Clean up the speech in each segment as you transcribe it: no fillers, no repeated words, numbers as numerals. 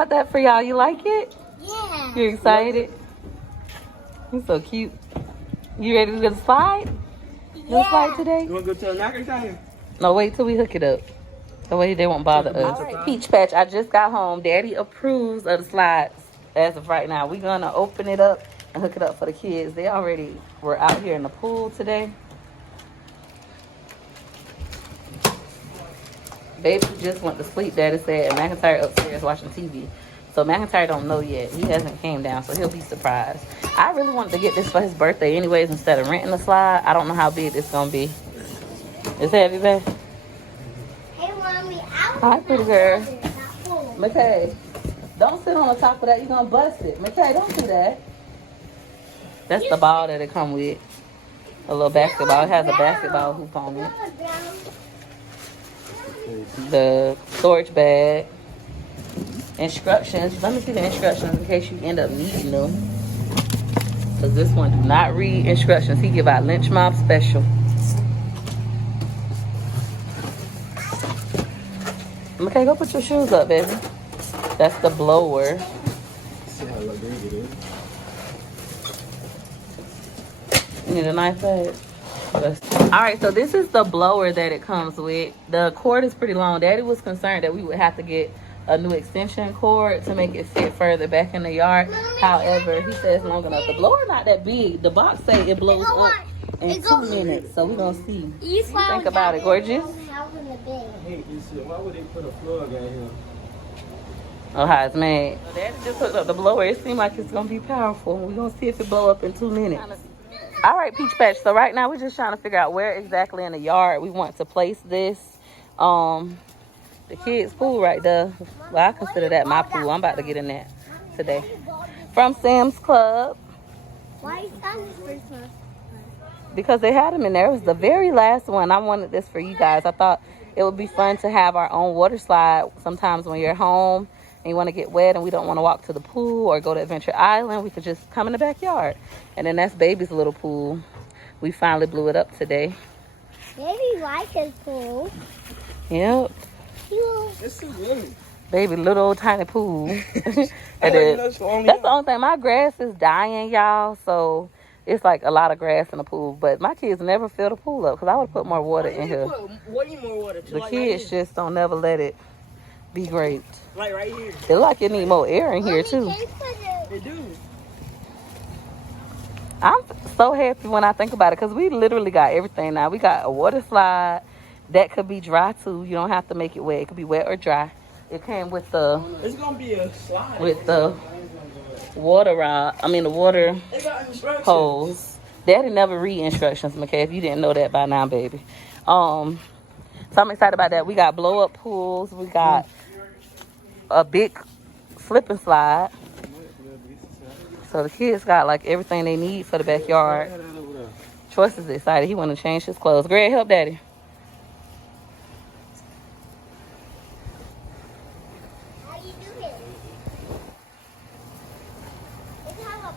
Got that for y'all. You like it? Yeah. You excited? You're so cute. You ready to go slide? Yeah. Slide today? You want to go to a McIntyre? No, wait till we hook it up. The way they won't bother us. All right, Peach Patch, I just got home. Daddy approves of the slides as of right now. We're going to open it up and hook it up for the kids. They already were out here in the pool today. Baby just went to sleep, Daddy said, and McIntyre upstairs watching TV. So McIntyre don't know yet. He hasn't came down, so he'll be surprised. I really wanted to get this for his birthday anyways instead of renting the slide. I don't know how big it's going to be. It's heavy, babe? Hey, Mommy, Hi, pretty girl. McKay, don't sit on the top of that. You're going to bust it. McKay, don't do that. That's the ball that it come with. A little basketball. It has a basketball hoop on it. The storage bag. Instructions. Let me see the instructions in case you end up needing them. Because this one do not read instructions. He give out Lynch Mob Special. Okay, go put your shoes up, baby. That's the blower. See how luxurious it is. You need a knife, babe? Alright, so this is the blower that it comes with. The cord is pretty long. Daddy was concerned that we would have to get a new extension cord to make it fit further back in the yard. However, he says long enough. The blower not that big. The box say it blows up in 2 minutes. So we're going to see. Think about it, gorgeous. I hate this shit. Why would they put a plug out here? Oh, how it's made. Daddy just hooked up the blower. It seems like it's going to be powerful. We're going to see if it blow up in 2 minutes. All right, Peach Patch. So right now we're just trying to figure out where exactly in the yard we want to place this. The kids' pool right there. Well, I consider that my pool. I'm about to get in that today. From Sam's Club. Why is that the first one? Because they had them in there. It was the very last one. I wanted this for you guys. I thought it would be fun to have our own water slide. Sometimes when you're home and you want to get wet and we don't want to walk to the pool or go to Adventure Island, we could just come in the backyard. And then that's Baby's little pool. We finally blew it up today. Baby likes his pool. Yep. It's so good. Baby, little tiny pool. That's the only thing. My grass is dying, y'all. So it's like a lot of grass in the pool. But my kids never fill the pool up because I would put more water in here. Way more water. The kids just don't never let it be great. Like right here. It like it need more air in here too. They do. I'm so happy when I think about it because we literally got everything now. We got a water slide that could be dry too. You don't have to make it wet. It could be wet or dry. It came with the. It's gonna be a slide. With the water rod. I mean the water hose. Daddy never read instructions, McKay. If you didn't know that by now, baby. So I'm excited about that. We got blow up pools. We got a big slip and slide. So the kids got like everything they need for the backyard. Choice is excited. He want to change his clothes. Greg, help Daddy.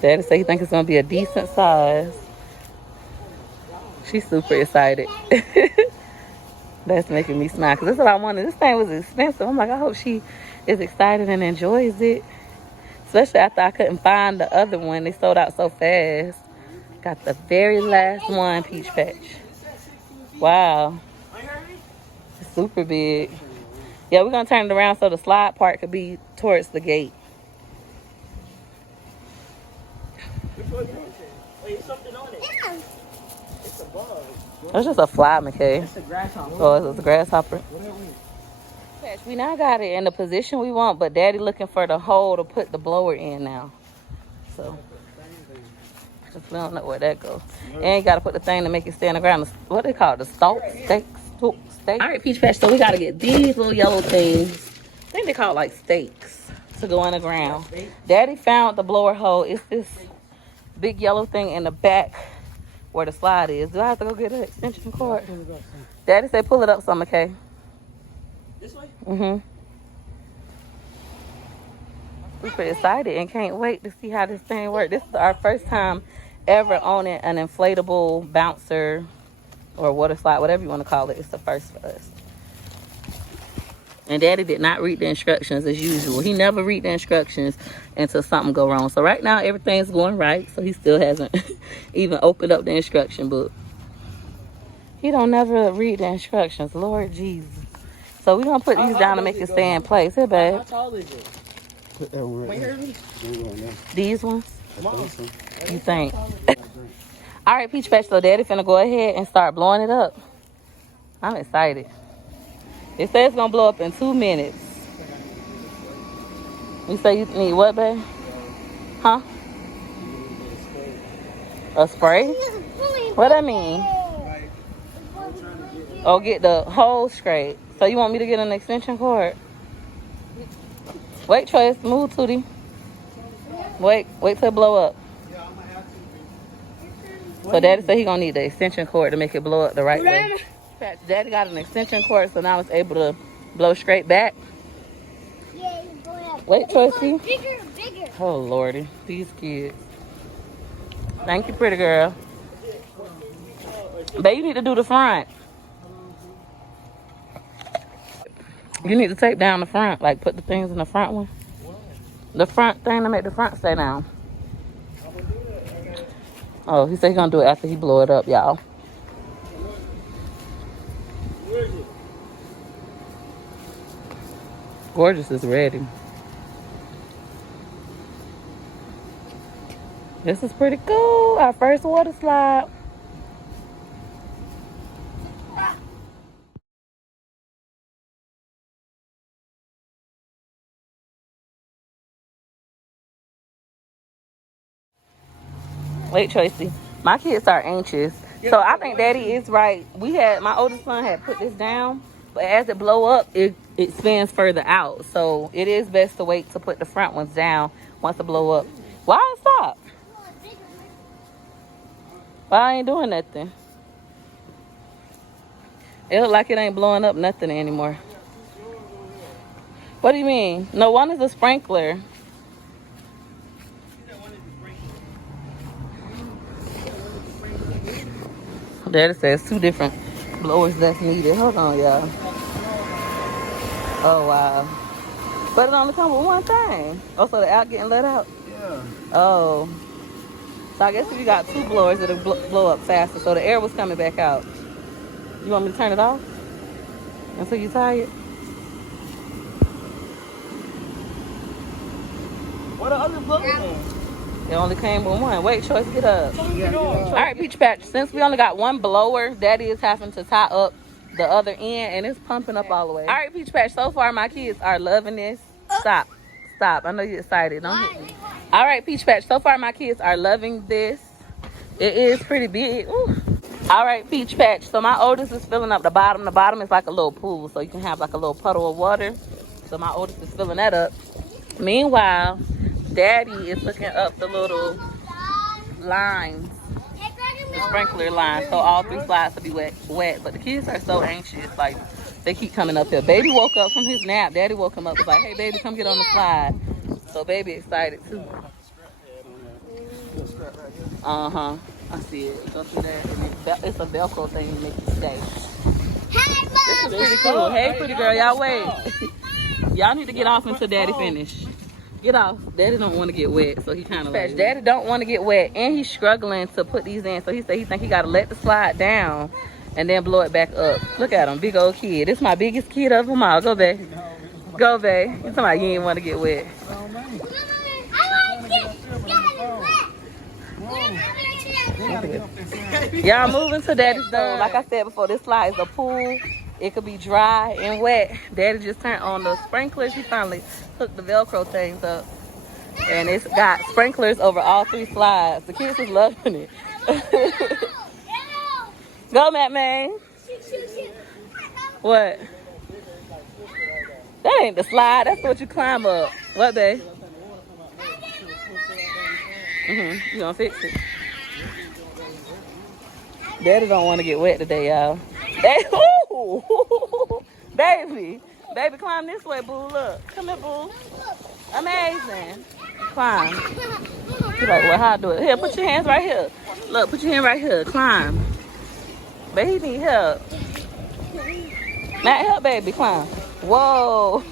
Daddy say he thinks it's gonna be a decent size. She's super excited. That's making me smile because that's what I wanted. This thing was expensive. I'm like, I hope she is excited and enjoys it. Especially after I couldn't find the other one. They sold out so fast. Got the very last one, Peach Patch. Wow. It's super big. Yeah, we're gonna turn it around so the slide part could be towards the gate. Wait, something on it. Yeah. It's a bug. It's just a fly, McKay. It's a grasshopper. Oh, it's a grasshopper. We now got it in the position we want, but Daddy looking for the hole to put the blower in now. So, just we don't know where that goes. And you got to put the thing to make it stay on the ground. What they call it? The stalk? Stake? All right, Peach Patch, so we got to get these little yellow things. I think they call it like stakes to go in the ground. Daddy found the blower hole. It's this big yellow thing in the back where the slide is. Do I have to go get an extension cord? Daddy said pull it up some, okay? This way? Mm-hmm. Super excited and can't wait to see how this thing works. This is our first time ever owning an inflatable bouncer or water slide, whatever you want to call it. It's the first for us. And Daddy did not read the instructions as usual. He never read the instructions until something go wrong. So right now everything's going right. So he still hasn't even opened up the instruction book. He don't never read the instructions. Lord Jesus. So we're gonna put these down to make it stay in place. Here, babe. How tall is it? Put that one right there. These ones? Mom. You think? All right, Peach Patch. So Daddy finna go ahead and start blowing it up. I'm excited. It says it's gonna blow up in 2 minutes. You say you need what, babe? Huh? A spray? What that mean? Oh, get the hole straight. So you want me to get an extension cord? Wait, Trace. Move, Tootie. Wait till it blow up. So Daddy said he gonna need the extension cord to make it blow up the right way. Daddy got an extension cord, so now it's able to blow straight back. Wait, Tracy. Bigger. Oh, Lordy. These kids. Thank you, pretty girl. Babe, you need to do the front. You need to tape down the front. Like, put the things in the front one. The front thing to make the front stay down. Oh, he said he's gonna do it after he blow it up, y'all. Gorgeous is ready. This is pretty cool. Our first water slide. Wait, Tracy. My kids are anxious. So I think Daddy is right. My oldest son had put this down, but as it blow up, it spins further out. So it is best to wait to put the front ones down once it blow up. Why it stop? Why I ain't doing nothing? It look like it ain't blowing up nothing anymore. What do you mean? No, one is a sprinkler. Daddy says 2 different blowers that's needed. Hold on, y'all. Oh, wow. But it only comes with one thing. Oh, so the out getting let out? Yeah. Oh. So I guess if you got 2 blowers, it'll blow up faster. So the air was coming back out. You want me to turn it off? Until you tired? What the other blowers? It only came with one. Wait, Choice, get up. All right, Peach Patch. Since we only got 1 blower, Daddy is having to tie up the other end, and it's pumping up all the way. All right, Peach Patch. So far, my kids are loving this. Stop. I know you're excited. Don't hit me. All right, Peach Patch. So far, my kids are loving this. It is pretty big. Ooh. All right, Peach Patch. So my oldest is filling up the bottom. The bottom is like a little pool, so you can have like a little puddle of water. So my oldest is filling that up. Meanwhile, Daddy is looking up the little lines, the sprinkler lines, so all 3 slides will be wet. But the kids are so anxious, like they keep coming up here. Baby woke up from his nap. Daddy woke him up, was like, "Hey, baby, come get on the slide." So baby excited too. I see it. Go through that. And it's a Velcro thing to make you stay. This is pretty cool. Hey, pretty girl, y'all wait. Y'all need to get off until Daddy finish. Get off. Daddy don't want to get wet, so he kind of like... Daddy don't want to get wet, and he's struggling to put these in. So he said he think he got to let the slide down and then blow it back up. Look at him, big old kid. This is my biggest kid of them all. Go, babe. Go, babe. You talking about you ain't want to get wet. Y'all moving to Daddy's though. Like I said before, this slide is a pool. It could be dry and wet. Daddy just turned on the sprinklers. He finally hooked the Velcro things up. And it's got sprinklers over all 3 slides. The kids is loving it. Go, Matt Man. What? That ain't the slide. That's what you climb up. What, babe? You gonna fix it? Daddy don't want to get wet today, y'all. Baby, climb this way, boo. Look, come here, boo. Amazing. Climb. She's like, well, how I do it? Here, put your hands right here. Look, put your hand right here. Climb. Baby, he need help. Matt, help baby, climb. Whoa.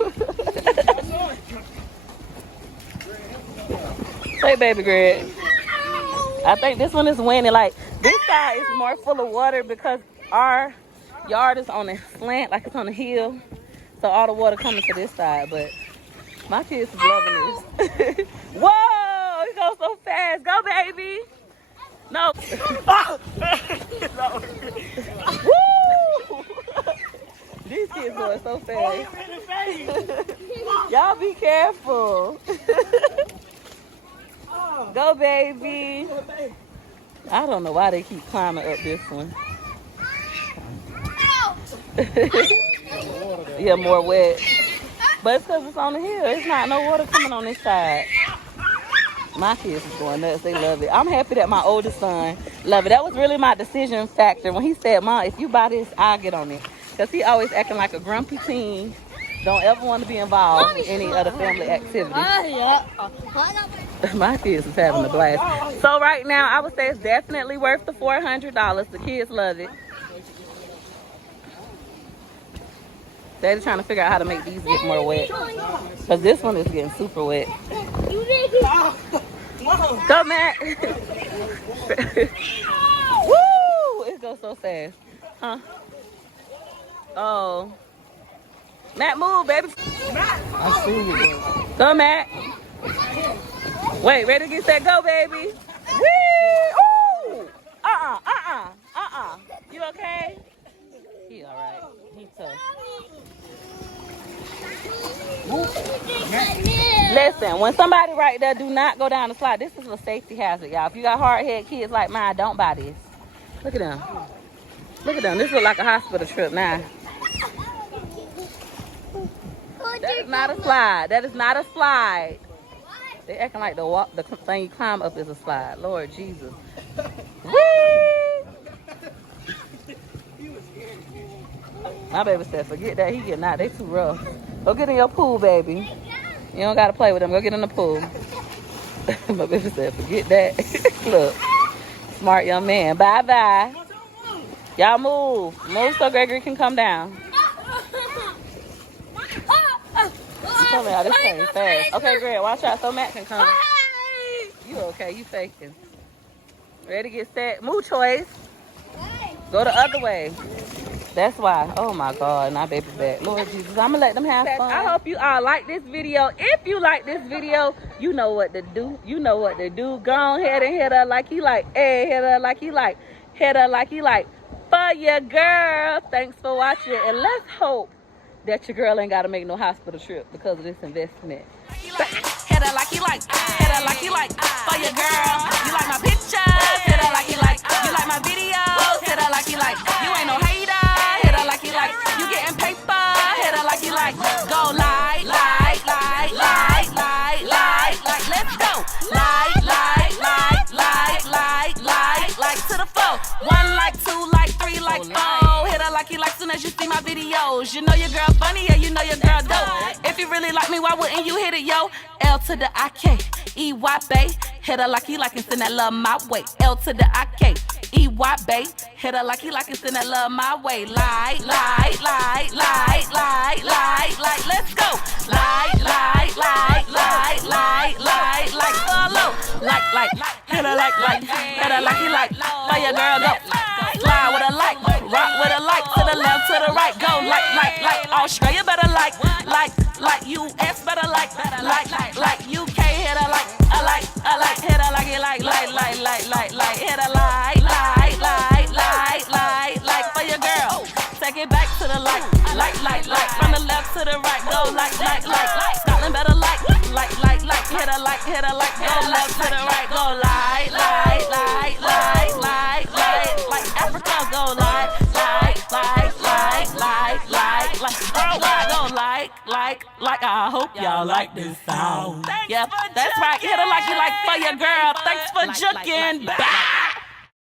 Hey, baby Greg. I think this one is winning. Like, this side is more full of water because our yard is on a slant, like it's on a hill. So all the water coming to this side, but my kids is loving this. Whoa, it goes so fast. Go, baby. No. Woo! These kids going so fast. Y'all be careful. Go, baby. I don't know why they keep climbing up this one. Yeah, more wet. But it's because it's on the hill. It's not no water coming on this side. My kids is going nuts. They love it. I'm happy that my oldest son love it. That was really my decision factor when he said, Mom, if you buy this, I'll get on it. Because he always acting like a grumpy teen. Don't ever want to be involved in any other family activities. My kids is having a blast. So right now, I would say it's definitely worth the $400. The kids love it. They're trying to figure out how to make these get more wet. Because this one is getting super wet. Go, Matt. Woo! It goes so fast. Huh? Oh. Matt, move, baby. I see you. Go, Matt. Wait, ready to get set? Go, baby. Woo! Ooh! You okay? He all right. He tough. Listen, when somebody right there, do not go down the slide. This is a safety hazard, y'all. If you got hard-headed kids like mine, don't buy this. Look at them. Look at them. This look like a hospital trip now. That is not a slide. That is not a slide. They acting like the thing you climb up is a slide. Lord Jesus. Whee! My baby said, forget that. He getting out. They too rough. Go get in your pool, baby. You don't got to play with them. Go get in the pool. My baby said, forget that. Look. Smart young man. Bye-bye. Y'all move. Move so Gregory can come down. Tell me how this thing fast. Okay, Greg, watch out so Matt can come. You okay? You faking. Ready to get set? Move, Choice. Go the other way. That's why. Oh my God, my baby's back. Lord Jesus, I'm gonna let them have fun. I hope you all like this video. If you like this video, you know what to do. You know what to do. Go on ahead and hit her like he like. Hey, hit her like he like. Hit her like he like. For your girl. Thanks for watching. And let's hope that your girl ain't gotta make no hospital trip because of this investment. Hit her like you like. Hit her like you like. For your girl. You like my pictures. Hit her like you like. You like my videos. Hit her like you like. You ain't no hater. Hit her like you like. You getting paper. Hit her like you like. Go like. Let's go. Like to the flow. 1 like, 2 like, 3 like, 4. Hit her like you like soon as you see my videos. You know your girl funny, yeah, you know your girl dope. If you really like me, why wouldn't you hit it, yo? L to the I-K-E-Y, bae. Hit her like you like and send that love my way. L to the I-K-E-Y, bae. Hit her like you like and send that love my way. Like. Let's go. Like, follow. Like. Hit her like. Hit her like you like. For your girl, go. Slide with a like. Rock with a like. To the left, to the right. Go like. Australia better like. US better like. UK hit her like. I like. Hit her like you like. Hit her like. For your girl. Take it back to the like. From the left to the right. Go like. Scotland better like. Hit her like. Go left to the right. Go like. Africa go like. Worldwide go like. I hope y'all like this sound. Yep, that's right. Hit her like you like for your girl. Thanks for juking. Bye.